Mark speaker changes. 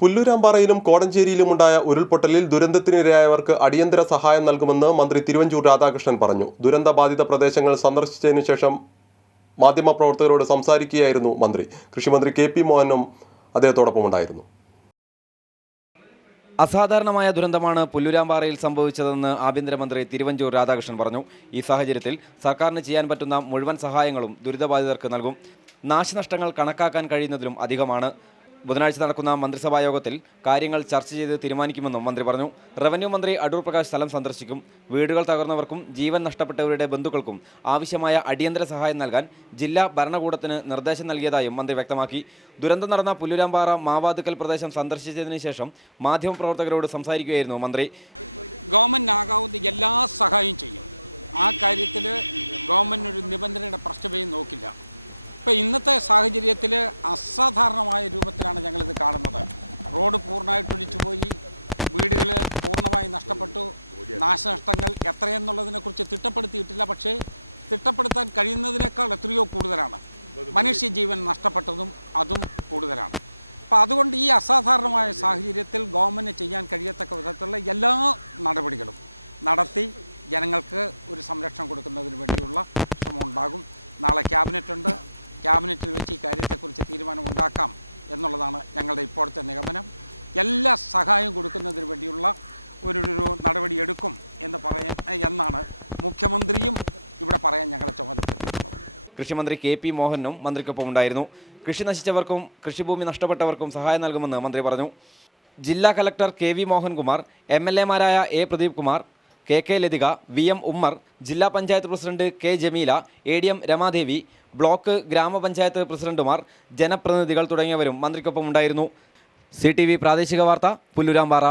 Speaker 1: പുല്ലൂരാമ്പാറയിലും കോടഞ്ചേരിയിലുമുണ്ടായ ഉരുൾപൊട്ടലിൽ ദുരന്തത്തിനിരയായവർക്ക് അടിയന്തര സഹായം നൽകുമെന്ന് മന്ത്രി തിരുവഞ്ചൂർ രാധാകൃഷ്ണൻ പറഞ്ഞു. ദുരന്തബാധിത പ്രദേശങ്ങൾ സന്ദർശിച്ചതിനു ശേഷം മാധ്യമപ്രവർത്തകരോട് സംസാരിക്കുകയായിരുന്നു മന്ത്രി. കൃഷിമന്ത്രി കെ പി മോഹനും അദ്ദേഹത്തോടൊപ്പം ഉണ്ടായിരുന്നു
Speaker 2: അസാധാരണമായ ദുരന്തമാണ് പുല്ലുരാമ്പാറയിൽ സംഭവിച്ചതെന്ന് ആഭ്യന്തരമന്ത്രി തിരുവഞ്ചൂർ രാധാകൃഷ്ണൻ പറഞ്ഞു. ഈ സാഹചര്യത്തിൽ സർക്കാരിന് ചെയ്യാൻ പറ്റുന്ന മുഴുവൻ സഹായങ്ങളും ദുരിതബാധിതർക്ക് നൽകും. നാശനഷ്ടങ്ങൾ കണക്കാക്കാൻ കഴിയുന്നതിലും അധികമാണ്. ബുധനാഴ്ച നടക്കുന്ന മന്ത്രിസഭാ യോഗത്തിൽ കാര്യങ്ങൾ ചർച്ച ചെയ്ത് തീരുമാനിക്കുമെന്നും മന്ത്രി പറഞ്ഞു. റവന്യൂ മന്ത്രി അടൂർ പ്രകാശ് സ്ഥലം സന്ദർശിക്കും. വീടുകൾ തകർന്നവർക്കും ജീവൻ നഷ്ടപ്പെട്ടവരുടെ ബന്ധുക്കൾക്കും ആവശ്യമായ അടിയന്തര സഹായം നൽകാൻ ജില്ലാ ഭരണകൂടത്തിന് നിർദ്ദേശം നൽകിയതായും മന്ത്രി വ്യക്തമാക്കി. ദുരന്തം നടന്ന പുല്ലുരാമ്പാറ മാവാതുക്കൽ പ്രദേശം സന്ദർശിച്ചതിന് ശേഷം മാധ്യമപ്രവർത്തകരോട് സംസാരിക്കുകയായിരുന്നു മന്ത്രി.
Speaker 3: ഗവൺമെന്റിനാകാവുന്ന എല്ലാ സഹായം ചെയ്യും. ആ കാര്യത്തിൽ ഗവൺമെന്റ് ഒരു നിബന്ധനയുടെ പ്രശ്നമേ നോക്കില്ല. ഇപ്പോൾ ഇന്നത്തെ സാഹചര്യത്തിൽ അസാധാരണമായ രൂപത്തിലാണ് ഞങ്ങളിത് കാണുന്നത്. റോഡ് പൂർണമായിട്ട് ഒലിച്ചുപോയി വീടുകൾ പൂർണമായി നഷ്ടപ്പെട്ടു നാശനഷ്ടങ്ങൾ എത്രയെന്നുള്ളതിനെക്കുറിച്ച് തിട്ടപ്പെടുത്തിയിട്ടില്ല പക്ഷേ തിട്ടപ്പെടുത്താൻ കഴിയുന്നതിനേക്കാൾ എത്രയോ കൂടുതലാണ്. മനുഷ്യജീവൻ നഷ്ടപ്പെട്ടതും അതും കൂടുതലാണ്. അപ്പോൾ അതുകൊണ്ട് ഈ അസാധാരണമായ സാഹചര്യത്തിൽ ഗവൺമെന്റ് ചെയ്യാൻ കഴിയത്തക്ക വിധത്തിലുള്ള എല്ലാ നടപടികളും നടത്തി ജനങ്ങൾക്ക് ഒരു സംരക്ഷണം കൊടുക്കുന്നതിന് വേണ്ടിയുള്ള ശ്രമം ഉണ്ടാകും നാളെ ക്യാബിനറ്റുണ്ട് ക്യാബിനറ്റിൽ വെച്ച് ഈ കാര്യത്തെക്കുറിച്ച് തീരുമാനം ഉണ്ടാക്കാം എന്നുള്ളതാണ് ഞങ്ങളുടെ ഇപ്പോഴത്തെ നിഗമനം. എല്ലാ സഹായവും കൊടുക്കുന്നതിന് വേണ്ടിയുള്ള ഒരു ഒരു നടപടി എടുക്കും എന്ന് പറയാൻ എന്നാണ് മുഖ്യമന്ത്രിയും ഇവിടെ പറയാൻ ഞങ്ങളെ ചുമതലപ്പെടുത്തിയിട്ടുള്ളത്.
Speaker 2: കൃഷിമന്ത്രി കെ പി മോഹനും മന്ത്രിക്കൊപ്പം ഉണ്ടായിരുന്നു. കൃഷി നശിച്ചവർക്കും കൃഷിഭൂമി നഷ്ടപ്പെട്ടവർക്കും സഹായം നൽകുമെന്ന് മന്ത്രി പറഞ്ഞു. ജില്ലാ collector K V Mohankumar M L എമാരായ A Pradeep Kumar K K Lathika V M Ummer ജില്ലാ panchayat president K Jameela A D M Ramadevi block ഗ്രാമപഞ്ചായത്ത് പ്രസിഡന്റുമാർ ജനപ്രതിനിധികൾ തുടങ്ങിയവരും മന്ത്രിക്കൊപ്പം ഉണ്ടായിരുന്നു സി ടി വി പ്രാദേശിക വാർത്ത പുല്ലുരാമ്പാറ.